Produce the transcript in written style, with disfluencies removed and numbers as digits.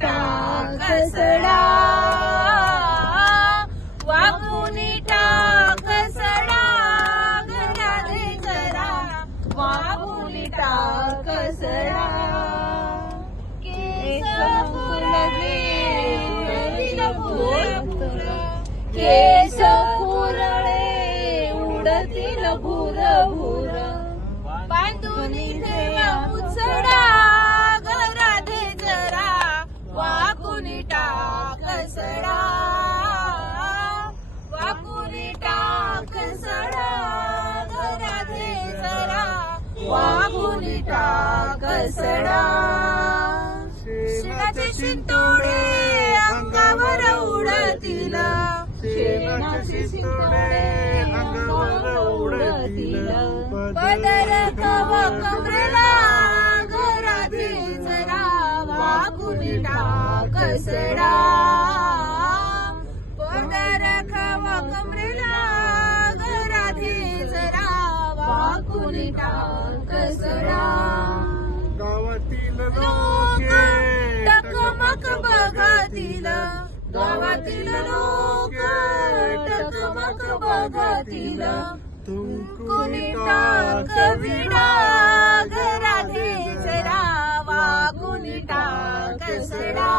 टाकसडा वाकुनी टाकसडा राधे जरा वाकुनी टाकसडा केस फुलले केस कुरळे उडतील भूर भूर बांधून ठेवा मुचडा राधे जरा वाकुनी टाकसडा वाकुनी टाकसडा राधे जरा वाकुनी टाकसडा शेणाचे शिंतोडे अंगावर उडतील शेणाचे शिंतोडे अंगावर उडतील पदर कवा कमरेला राधे जरा वाकुनी टाकसडा पदर कवा कमरेला राधे जरा वाकुनी टाकसडा गावातील लोक टकमक बघतील गावातील लोक टकमक बघतील कुणी टाक विडा राधे जरा वाकुनी टाकसडा